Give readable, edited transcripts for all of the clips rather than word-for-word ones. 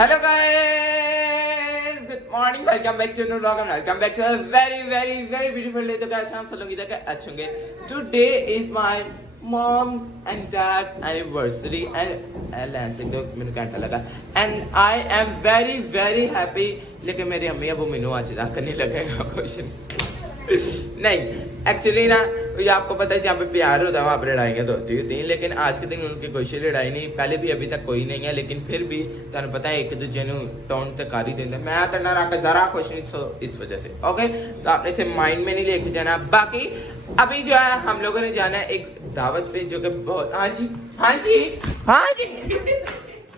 Hello guys, good morning. Welcome back to another vlog and welcome back to a very beautiful day. तो guys हम सब लोग इधर के अच्छे होंगे. Today is my mom and dad anniversary and lancing तो मैंने घंटा लगा and I am very happy. लेकिन मेरी अम्मी अबू मैंने आज जाकर नहीं लगेगा क्वेश्चन नहीं एक्चुअली ना ये आपको पता है जहाँ पे प्यार होता है वहाँ पे लड़ाइयाँ तो होती हैं लेकिन आज के दिन उनकी कोई लड़ाई नहीं पहले भी अभी तक कोई नहीं है लेकिन फिर भी तुम पता है एक दूजे टोन तक कर ही देते मैं तो ना रखा ज़रा खुश नहीं सो इस वजह से ओके तो आपने इसे माइंड में नहीं लेके जाना बाकी अभी जो है हम लोगों ने जाना है एक दावत पे जो कि बहुत हाँ जी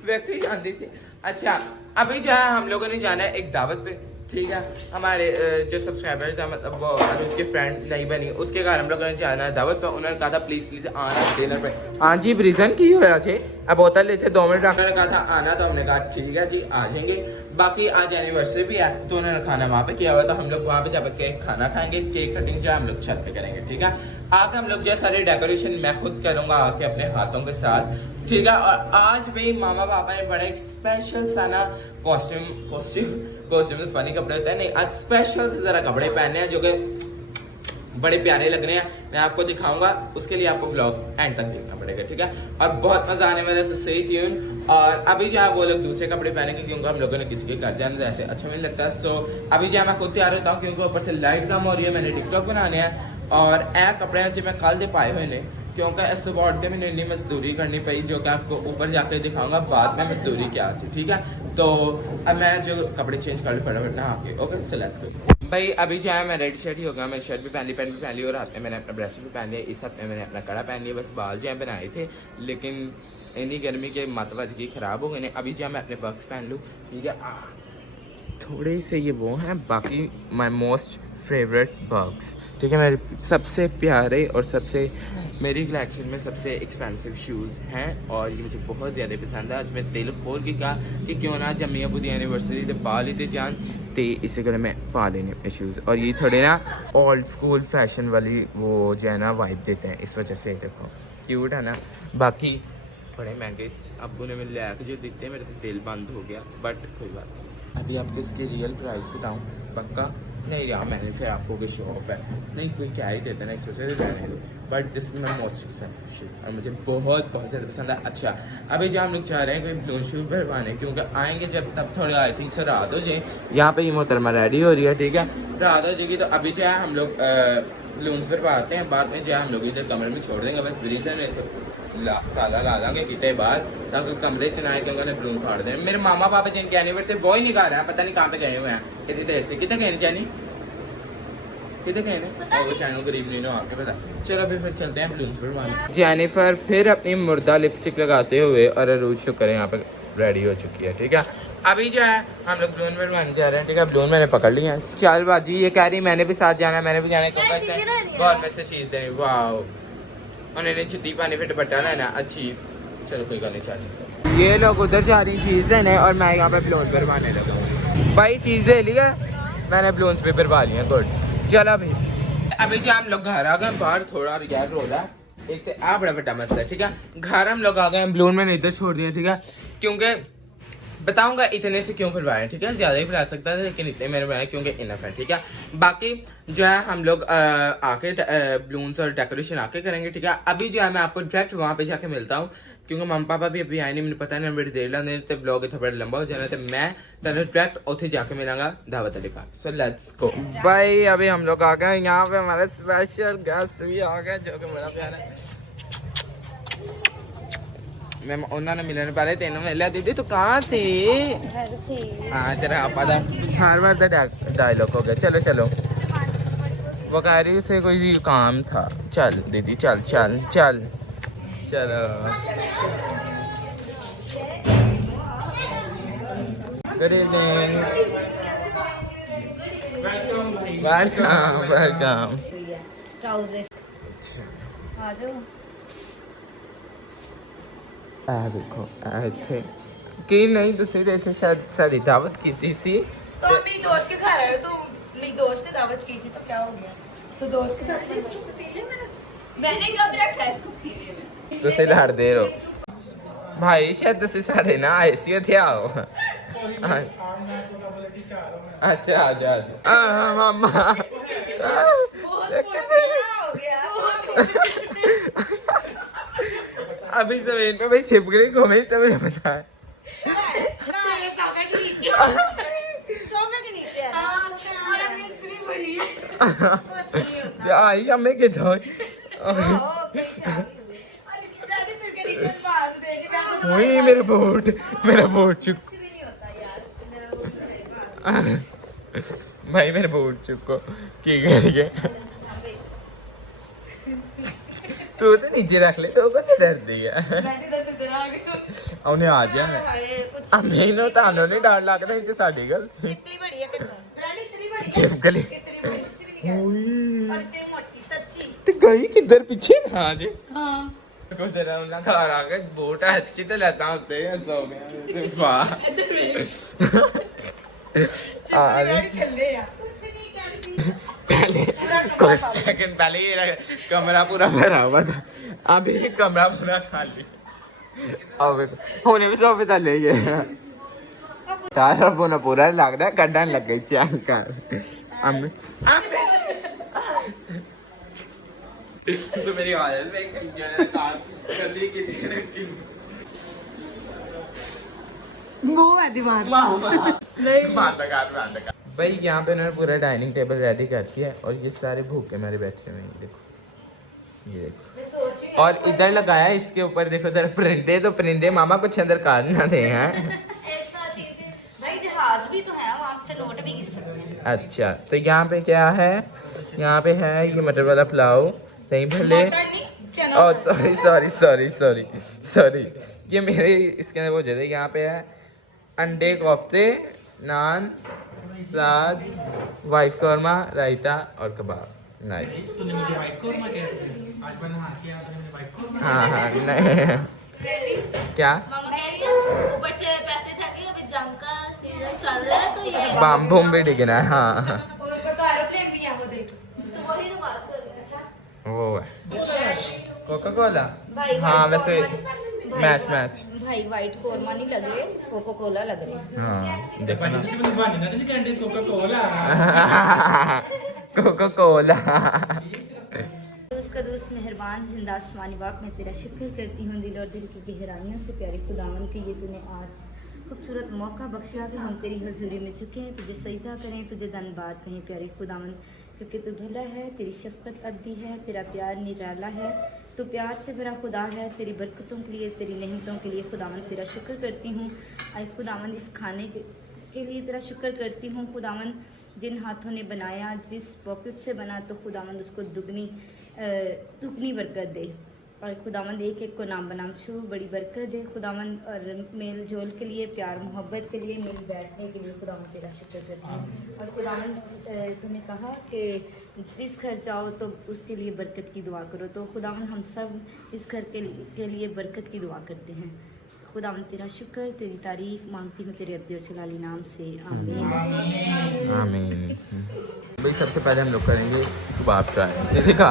वैसे ही जानती थी अच्छा अभी जो है हम लोगों ने जाना है एक दावत पे ठीक है हमारे जो सब्सक्राइबर्स हैं मतलब वो उसके फ्रेंड नहीं बनी उसके कारण हम लोगों ने जाना है दावत पे उन्होंने कहा था प्लीज़ आना डिनर पे हाँ जी रीज़न की हुआ जी अब बोतल लेते 2 मिनट रखने कहा था आना तो हमने कहा ठीक है जी आ जाएंगे बाकी आज एनिवर्सरी भी है तो उन्होंने खाना वहाँ पे किया हुआ तो हम लोग वहाँ पे जाकर केक खाना खाएंगे केक कटिंग जो है हम लोग छत पे करेंगे ठीक है आगे हम लोग जो सारे डेकोरेशन मैं खुद करूँगा आके अपने हाथों के साथ ठीक है और आज भी मामा पापा ने बड़ा एक स्पेशल सा ना कॉस्ट्यूम तो फनी कपड़े होते हैं नहीं आज स्पेशल से ज़रा कपड़े पहने हैं जो कि बड़े प्यारे लग रहे हैं मैं आपको दिखाऊंगा उसके लिए आपको व्लॉग एंड तक देखना पड़ेगा ठीक है और बहुत मज़ा आने वाला है सो स्टे ट्यून और अभी जो है वो लोग दूसरे कपड़े पहनेंगे क्योंकि हम लोगों ने किसी के घर जाने ऐसे अच्छा नहीं लगता सो अभी जो है मैं खुद तैयार होता हूँ क्योंकि ऊपर से लाइट कम हो रही है मैंने टिकटॉक बनाने हैं और ए कपड़े जो मैं कल दे पाए हुए ने क्योंकि इस सुबह उठते मैंने इतनी मजदूरी करनी पड़ी जो कि आपको ऊपर जाकर दिखाऊंगा बाद में मजदूरी क्या थी ठीक है तो अब मैं जो कपड़े चेंज कर लूँ फटाफट ना आके ओके सो लेट्स गो भाई अभी जो है मैं रेड शर्ट ही होगा मैं शर्ट भी पहन ली पैंट भी पहन ली और हाथ में मैंने अपना ब्रेसलेट भी पहन लिया इस हफ्ते मैंने अपना कड़ा पहन लिया बस बाल जो है बनाए थे लेकिन इतनी गर्मी के मत बज गई ख़राब हो गए अभी जो है मैं अपने बक्स पहन लूँ ठीक है थोड़े से ये वो हैं बाकी माई मोस्ट फेवरेट बग्स ठीक है मेरे सबसे प्यारे और सबसे मेरी कलेक्शन में सबसे एक्सपेंसिव शूज़ हैं और ये मुझे बहुत ज़्यादा पसंद है आज मैं दिल खोल के कहा कि क्यों ना जब अम्मी अबू दी एनिवर्सरी तो पा लेते जान तो इसी कारण मैं पा लेने अपने शूज़ और ये थोड़े ना ओल्ड स्कूल फैशन वाली वो जो है ना वाइब देते हैं इस वजह से देखो क्यूट है ना बाकी बड़े महंगे अबू ने मेरे लिया जो दिखते हैं मेरा तो दिल बंद हो गया बट कोई बात नहीं अभी आपको इसकी रियल प्राइस बताऊँ पक्का नहीं यार मैंने फिर आपको कोई शो ऑफ है नहीं कोई क्या ही देता ना इस वजह से रहने दो but this is my most expensive shoes और मुझे बहुत ज़्यादा पसंद है अच्छा अभी जो हम लोग चाह रहे हैं कोई ब्लून शूज़ भरवाने क्योंकि आएंगे जब तब थोड़ा आई थिंक सर रात हो जाए यहाँ पे ये मोहतरमा रेडी हो रही है ठीक है रात हो जाएगी तो अभी जो है हम लोग ब्लून्स भरवाते हैं बाद में जो है हम लोग इधर कमरे में छोड़ देंगे बस ब्रीजर में तो ताला ला देंगे कितने बार ताकि कमरे च ना आए क्योंकि उन्हें ब्लून फाड़ दें मेरे मामा पापा जिनके एनिवर्सरी वो ही नहीं खा रहे हैं पता नहीं कहाँ पे गए हुए हैं इतनी देर से कितने गए जानी कितने गए और वो चैनल गरीब नहीं ना आके पता चलो अभी फिर चलते हैं ब्लून्स पर जेनिफर फिर अपनी मुर्दा लिपस्टिक लगाते हुए और अरूज शुक्र यहाँ पे रेडी हो चुकी है ठीक है अभी जो है हम लोग ब्लून बनवाने जा रहे हैं ठीक है ब्लून मैंने पकड़ लिया चल बाजी ये कह रही मैंने भी साथ जाना है मैंने भी जाना है क्योंकि बहुत में से चीज़ देनी वाह उन्होंने छुट्टी पानी फिर दुपट्टा लेना अच्छी चलो कोई गल नहीं चल ये लोग उधर जा रही चीज़ देने और मैं यहाँ पे ब्लून भरवाने लगा हूँ भाई चीज़ दे लिया मैंने ब्लून्स पे भरवा लिया गुड चलो अभी जो हम लोग घर आ गए बाहर थोड़ा यार रोला एक तो आ बड़ा बड़ा मसला है ठीक है घर हम लोग आ गए ब्लून मैंने इधर छोड़ दिया ठीक है क्योंकि बताऊंगा इतने से क्यों भरवाए ठीक है ज़्यादा ही भरा सकता है लेकिन इतने मेरे बनाए क्योंकि इनफ है ठीक है बाकी जो है हम लोग आके ब्लून्स और डेकोरेशन आके करेंगे ठीक है अभी जो है मैं आपको डायरेक्ट वहाँ पे जाके मिलता हूँ क्योंकि मम्मी पापा भी अभी आए नहीं मैंने पता नहीं बड़ी देर लाने तो ब्लॉग इतना बड़ा लंबा हो जाना तो मैं तेरे डायरेक्ट उसे जाके मिलांगा दावत अली का सो लेट्स गो भाई अभी हम लोग आ गए यहाँ पे हमारे स्पेशल गेस्ट भी आ गए जो कि बड़ा प्यारा है मैं उन्होंने मिलने पा रहे तेन मिला दीदी तो कहाँ थे हाँ तेरा आपा था हर बार डायलॉग हो गया चलो चलो वो कह रही उसे कोई काम था चल दीदी चल चल चल चलो वेलकम वेलकम देखो थे कि नहीं तुसी तो इतने शायद साड़ी दावत की थी सी तो मेरी दोस्त के घर आए तो मेरी दोस्त ने दावत की थी तो क्या हो गया तो दोस्त के साथ मैंने कब रखा है इसको पतीले में तुसी लड़ दे रहो भाई शायद ਤੁਸੀਂ ਸਾਡੇ ਨਾਲ ਆਏ ਸੀ ਇੱਥੇ ਆਓ अच्छा आ जा मामा अभी जमीन पे भाई छिप गई घूमे तो मुझे पता है आई हमें के दो मेरा बोट चुक भाई मेरे बोट चुको की करिए तू तो नीचे रख ले तो कुछ डरती है उन्हें आ जा हमें नो तानो नहीं डर लगता इनसे साड़ी गल चिपली बड़ी है चिपकली और इतनी मोटी सच्ची तो गई किधर पीछे हाँ जी हाँ कुछ देर उन्हें खा रहा है बोट अच्छी तो लेता होते हैं सो गया वाह पहले कुछ सेकंड पहले ये कमरा पूरा भरा हुआ था अभी कमरा पूरा खाली अब होने भी सोफे था ले गए यार बोना पूरा लग रहा है गड्ढा लग गई चार कर अम्मी तो मेरी हालत में गली की थी रखी वो है दिमाग भाई यहाँ पे उन्होंने पूरा डाइनिंग टेबल रेडी कर दिया है और ये सारे भूखे मेरे बैठे हुए हैं देखो ये देखो और इधर लगाया है इसके ऊपर देखो जरा परिंदे तो परिंदे मामा कुछ अंदर काट ना दे हैं भाई जहाज भी तो है वहाँ से नोट भी गिर सकते हैं अच्छा तो यहाँ पे क्या है यहाँ पे है ये मटर वाला पुलाव दही भल्ले सॉरी ये मेरे इसके अंदर वो जगह यहाँ पे है अंडे कोफ्ते नान सलाद वाइट कौरमा रायता और कबाब नाइस तूने मुझे वाइट कौरमा कहते हैं आज मैंने हाँ किया तुमने वाइट कौरमा हाँ नहीं क्या ऊपर से पैसे था कि अभी जंग का सीजन चल रहा है तो ये बम बम भी डिगना है हाँ और ऊपर तो एरोप्लेन भी है वो देख तो वही तो बात कर रहे हैं अच्छा वो है कोका कोला भाई हाँ वैसे मैच भाई वाइट कौरमा नहीं लग रहे कोको कोला लग रहे हाँ देखो ना किसी बंदी बहाने ना तो canteen Coca Cola Coca Cola कदूस मेहरबान जिंदा आसमानी बाप मैं तेरा शुक्र करती हूँ दिल और दिल की गहराइयों से प्यारे खुदावन के ये तूने आज खूबसूरत मौका बख्शा कि हम तेरी हुजूरी में झुके हैं तुझे सजदा करें तुझे धन्यवाद कहें प्यारे खुदावन क्योंकि तू भला है तेरी शफकत अब्दी है तेरा प्यार निराला है तो प्यार से भरा खुदा है तेरी बरकतों के लिए तेरी नेमतों के लिए खुदावन तेरा शुक्र करती हूँ आई खुदावन इस खाने के लिए तेरा शुक्र करती हूँ खुदावन जिन हाथों ने बनाया जिस पॉकेट से बना तो खुदावन उसको दुगनी बरकत दे और खुदावंद एक एक को नाम बनाम छू बड़ी बरकत दे खुदावंद और मेल जोल के लिए प्यार मोहब्बत के लिए मिल बैठने के लिए खुदावंद तेरा शुक्र करती हूँ और खुदावंद तूने कहा कि जिस घर जाओ तो उसके लिए बरकत की दुआ करो तो खुदावंद हम सब इस घर के लिए बरकत की दुआ करते हैं खुदावंद तेरा शुक्र तेरी तारीफ मांगती हूँ तेरे अब्दी और सलाली नाम से आमीन आमीन भाई सबसे पहले हम लोग करेंगे कबाब ट्राई ये देखा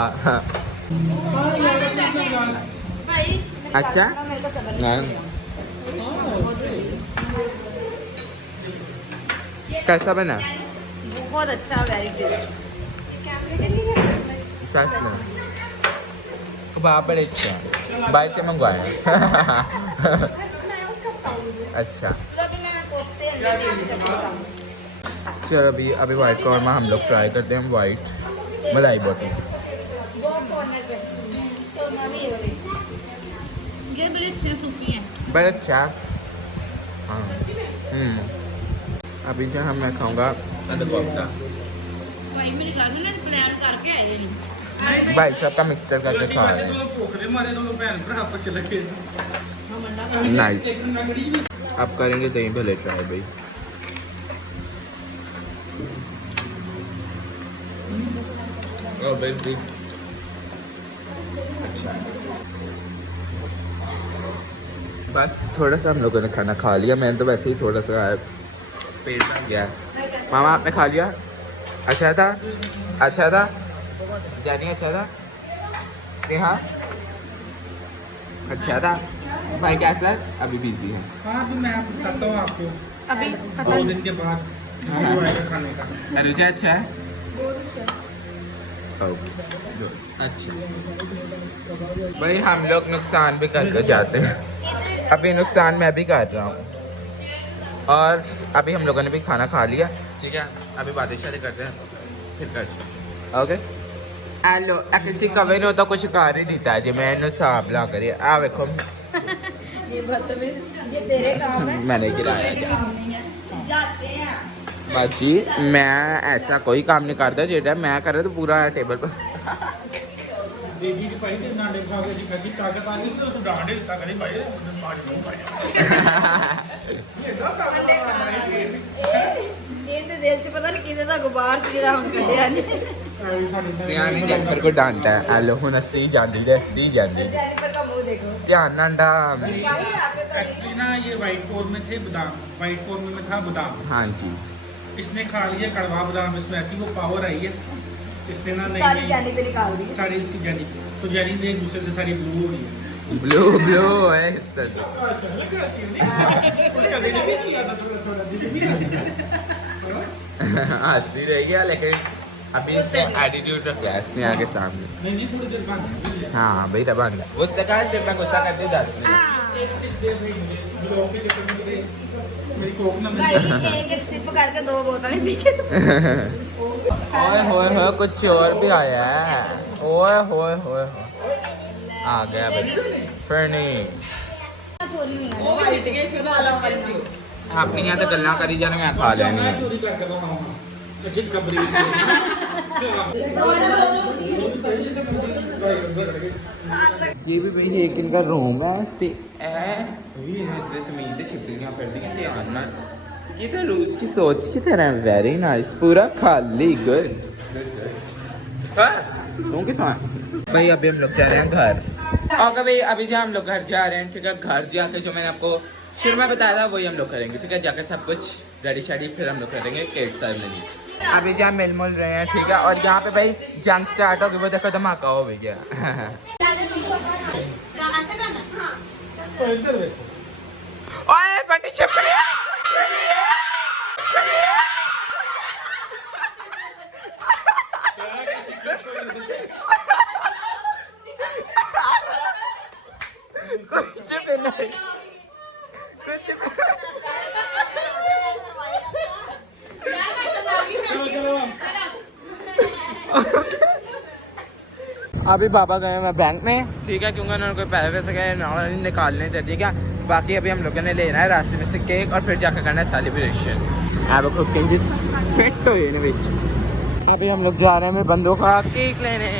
अच्छा कैसा बना बहुत अच्छा वेरी टेस्टी सच में कबाब बड़े अच्छे हैं बाहर से मंगवाए हैं अच्छा चलो अभी वाइट कौरमा हम लोग ट्राई करते हैं वाइट मलाई बोटी ये बड़े अच्छे सूपी हैं बड़ा अच्छा हाँ अभी जो मैं खाऊंगा अंडा कोफ्ता भाई मेरी गाल ना प्लान करके आए नहीं भाई साहब का मिक्सचर करके खा रहे हैं भूखले मारे दोनों बहन भरा आपस में लगे नाइस अब करेंगे दही भले ट्राई भाई अच्छा बस थोड़ा सा हम लोगों ने खाना खा लिया मैंने तो वैसे ही थोड़ा सा पेट भर गया मामा आपने खा लिया अच्छा था जानी अच्छा था स्नेहा अच्छा था भाई कैसा है? अभी बिजी है। हाँ अभी मैं बताता हूँ आपको अभी 2 दिन के बाद शुरू आएगा खाने का। रुचि अच्छा है? बहुत अच्छा। ओके अच्छा भाई हम लोग नुकसान भी करके जाते हैं। अभी नुकसान मैं भी कर रहा हूँ और अभी हम लोगों ने भी खाना खा लिया। ठीक है अभी बातें शादी करते हैं फिर कर ओके हेलो किसी कवे ने तो कुछ कर ही दिता जी मैं हिसाब ला करिए आ देखो ये बदतमीज, ये तेरे काम है। मैंने गिराया जाते हैं। बाजी मैं ऐसा कोई काम नहीं करता जेटा मैं करे तो पूरा टेबल पर दीदी जी भाई ना देखोगे जी कैसी ताकत आ गई तो डांडे देता करे भाई मारे मुंह भाई ये ना ये तो दिल च पता नहीं किसे दा गुबार से ਜਿਹੜਾ ਹੁਣ ਕੱਢਿਆ ਨੇ सियाने जैनफर को डांटा है हेलो हुन अस्सी जांदी ते अस्सी जांदी जेनिफर का मुंह देखो ध्यान नांडा एक्चुअली ना ये व्हाइट कोर्न में थे बादाम, व्हाइट कोर्न में था बादाम। हाँ जी इसने खा लिया कड़वा बादाम, इसमें ऐसी वो पावर आई है इसने ना सारी जानी पे निकाल दी। सारी इसकी जानी तो जानी ने एक दूसरे से सारी ब्लू हो रही है। ब्लू ब्लू है सर हंसी रह गया लेकिन अभी इसने एटीट्यूड रखा है इसने आगे सामने नहीं थोड़ी देर बाद हाँ भाई तब बंद गुस्सा कहा से मैं गुस्सा करती 10 मिनट एक सिप दे भाई मुझे ब्लॉग के चक्कर में तो मेरी कोक ना भाई एक एक सिप करके 2 बोतलें पी के ओए होए होए कुछ और भी आया है ओए होए होए आ गया भाई फिर नहीं अपनी यहाँ तो गल्ला करी जाने मैं खा लेनी है चोरी करके तो हम जित कबरी ये भी भाई एक इनका रूम है ते जमीन ते छिपकलियां फिरदियां ध्यान नाल ये तो रोज की सोच की तरह वेरी नाइस पूरा खाली गुड तू कितना भाई अभी हम लोग जा रहे हैं घर ओके भाई अभी जो हम लोग घर जा रहे हैं ठीक है घर जाके जो मैंने आपको शुरू में बताया था वही हम लोग करेंगे ठीक है जाके सब कुछ रेडी शेडी फिर हम लोग करेंगे केक सेरेमनी अभी जहाँ मिल मुल रहे हैं ठीक है और यहाँ पे भाई जंग स्टार्ट होगी वो देखो धमाका हो गया इधर देखो ओए बड़ी छिपकली कुछ भी नहीं कुछ भी चलो अभी पापा गए मैं बैंक में ठीक है क्योंकि उन्होंने कोई पैसे वैसे गए निकालने थे ठीक है बाकी अभी हम लोगों ने लेना है रास्ते में से केक और फिर जाकर करना है सेलिब्रेशन अब कुकिंग फिट हो अभी हम लोग जा रहे हैं बंदों का केक लेने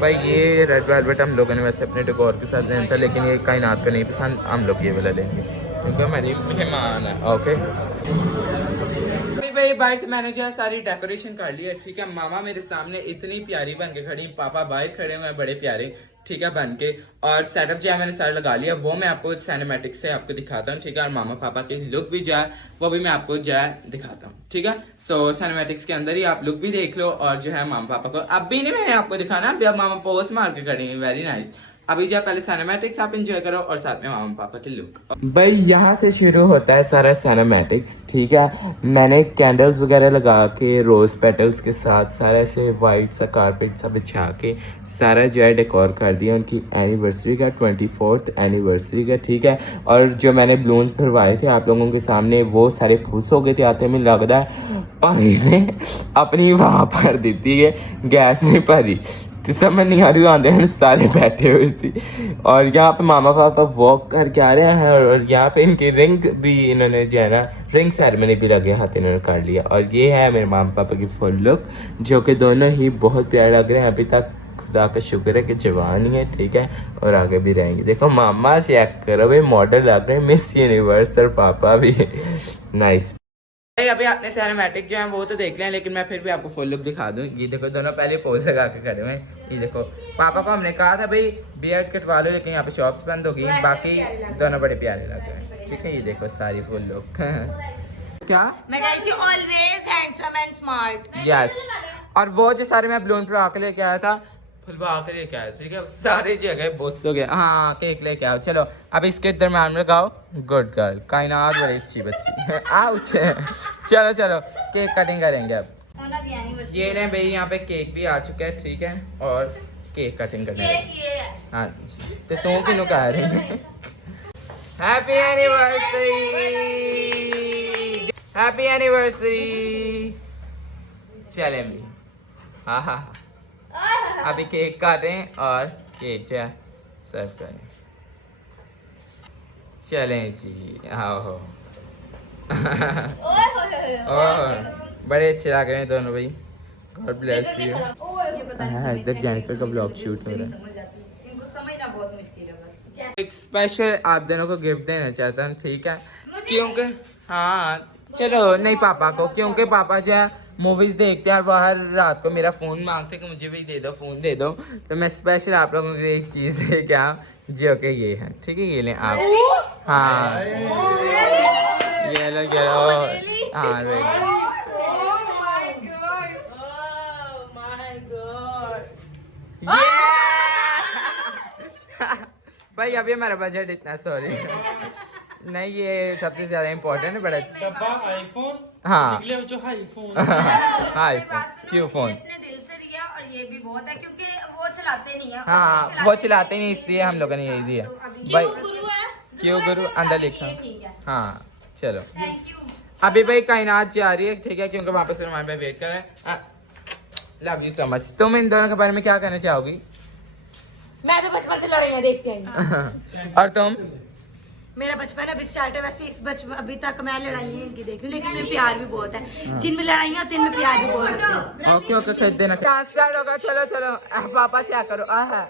भाई ये रेड वेलवेट हम लोगों ने वैसे अपने डेकोर के साथ लेना था लेकिन ये कायनात को नहीं पसंद हम लोग ये वाला लेंगे क्योंकि हमारी मेहमान है ओके भाई बाहर से मैंने जो है सारी डेकोरेशन कर ली है ठीक है मामा मेरे सामने इतनी प्यारी बन के खड़ी पापा बाहर खड़े हुए हैं बड़े प्यारे ठीक है बन के और सेटअप जो है मैंने सारा लगा लिया वो मैं आपको सिनेमैटिक से आपको दिखाता हूँ ठीक है और मामा पापा की लुक भी जो है वो भी मैं आपको जो है दिखाता हूँ ठीक है सो सिनेमैटिक्स के अंदर ही आप लुक भी देख लो और जो है मामा पापा को अब भी नहीं मैंने आपको दिखाना अभी अब मामा पोज मार के खड़ी है वेरी नाइस अभी जो पहले सिनेमैटिक्स आप एंजॉय करो और साथ में मामा पापा की लुक भाई यहाँ से शुरू होता है सारा सिनेमैटिक्स ठीक है मैंने कैंडल्स वगैरह लगा के रोज पेटल्स के साथ सारा ऐसे वाइट सा कारपेट सा बिछा के सारा जो है डेकोर कर दिया उनकी एनिवर्सरी का 24th एनिवर्सरी का ठीक है और जो मैंने बलून्स भरवाए थे आप लोगों के सामने वो सारे फूस हो गए थे आते में लगता है पानी ने अपनी वहाँ पर दी थी गैस नहीं भरी तो समझ नहीं आ रही आते हैं सारे बैठे हुए थी और यहाँ पे मामा पापा वॉक करके आ रहे हैं और यहाँ पे इनकी रिंग भी इन्होंने जो है ना रिंग सेरेमनी भी लगे हाथ इन्होंने कर लिया और ये है मेरे मामा पापा की फुल लुक जो कि दोनों ही बहुत प्यारे लग रहे हैं अभी तक खुदा का शुक्र है कि जवान ही है ठीक है और आगे भी रहेंगे देखो मामा चेक करो भाई मॉडल लग रहे हैं मिस यूनिवर्स और पापा भी नाइस अभी आपने सिनेमैटिक जो है वो तो देख लिया लेकिन मैं फिर भी आपको फुल लुक दिखा दूं ये देखो दोनों पहले पोज लगा के खड़े हुए ये देखो पापा को हमने कहा था भाई बियर्ड कटवा लो लेकिन यहाँ पे शॉप्स बंद होगी बाकी दोनों बड़े प्यारे लग रहे हैं ठीक है ये देखो सारी फुल लुक क्या मैं कह रही थी always handsome and smart yes और वो जो सारे मैं बलून पर आके लेके आया था फुलवा के लेके आओ, ठीक है? सारी जगह बोस हो गया। हाँ केक लेके आओ, चलो अब इसके दरम्यान में लगाओ। गुड गर्ल, कायनात बड़ी अच्छी बच्ची। आउच। चलो चलो केक कटिंग करेंगे अब। ਉਹਨਾਂ ਦੀ ਐਨੀਵਰसरी ये ले भाई, यहाँ पे केक भी आ चुका है, ठीक है? और केक कटिंग करने केक ये है हाँ तो तू किनू कह रही है? Happy anniversary, happy anniversary. चलें भी, हाँ हाँ हाँ। अभी केक काटें और केक जो है सर्व करें। चलें जी, आओ। ओए होए ओह बड़े अच्छे लग रहे हैं दोनों भाई। God bless you. ये पता नहीं हाँ, इधर जेनिफर का ब्लॉग शूट हो रहा है। समझ आती है, इनको समझना बहुत मुश्किल है बस। एक स्पेशल आप दोनों को गिफ्ट देना चाहता हूँ, ठीक है? क्योंकि हाँ चलो नहीं पापा को, क्योंकि पापा जो है मूवीज देखते हैं और बाहर रात को मेरा फ़ोन मांगते कि मुझे भी दे दो, फ़ोन दे दो। तो मैं स्पेशल आप लोगों को एक चीज़ दे के आऊँ जो कि ये है, ठीक है? ये लें आप। हाँ ये लो हाँ ready। भाई अभी हमारा बजट इतना, सॉरी नहीं ये सबसे ज्यादा इम्पोर्टेंट है, बड़ा डब्बा आईफोन, हाँ। निकले जो आईफोन। हाय क्यों फोन, इसने दिल से दिया और ये भी बहुत है क्योंकि वो चलाते नहीं है। हाँ वो चलाते नहीं इसलिए हम लोगों ने यही दिया भाई। गुरु है, क्यों गुरु अंदर लिखा, ठीक है, हाँ चलो थैंक यू। अभी भाई कायनात जा रही है, ठीक है? क्योंकि वापस हमारे पे वेट कर रहे हैं। Love you so much. तुम इन दोनों के बारे में क्या कहना चाहोगी? मैं तो बचपन से लड़ाइयाँ देखती आई। और तुम? मेरा बचपन अभी स्टार्ट है, वैसे इस बचपन अभी तक मैं लड़ाइयाँ इनकी देख रही हूँ, लेकिन इनमें प्यार भी बहुत है। जिनमें लड़ाइयाँ होती है इनमें प्यार भी बहुत होता है। ओके ओके खरीद देना। डांस स्टार्ट होगा, चलो चलो पापा क्या करो। आहा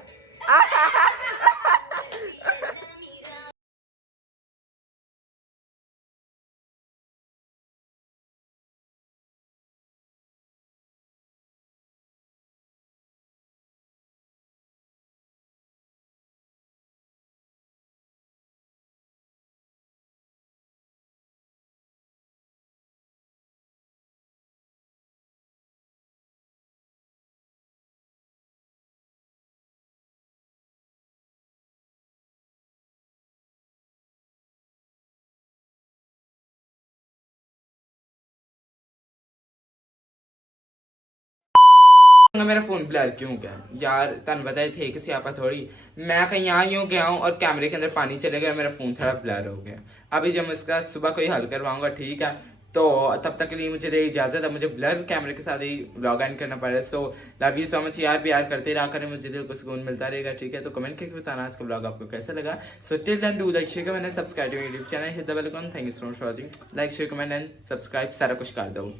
मेरा फोन ब्लर क्यों हो गया यार? तन बताए थे कि सियापा थोड़ी, मैं कहीं यहाँ यूँ गया हूँ और कैमरे के अंदर पानी चले गया, मेरा फोन थोड़ा ब्लर हो गया। अभी जब मैं इसका सुबह कोई हल करवाऊंगा, ठीक है? तो तब तक के लिए मुझे दे इजाजत है, मुझे ब्लर कैमरे के साथ ही व्लॉग एंड करना पड़ा। So love you so much यार, प्यार करते रहा करें, मुझे दिल को सुकून मिलता रहेगा, ठीक है? तो कमेंट करके बताना आज का व्लॉग आपको कैसा लगा। So till then do like share comment and subscribe to YouTube channel, hit the bell icon. Thank you so much for watching. Like share comment and subscribe सारा कुछ कर दो।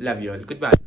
Love you all, good bye.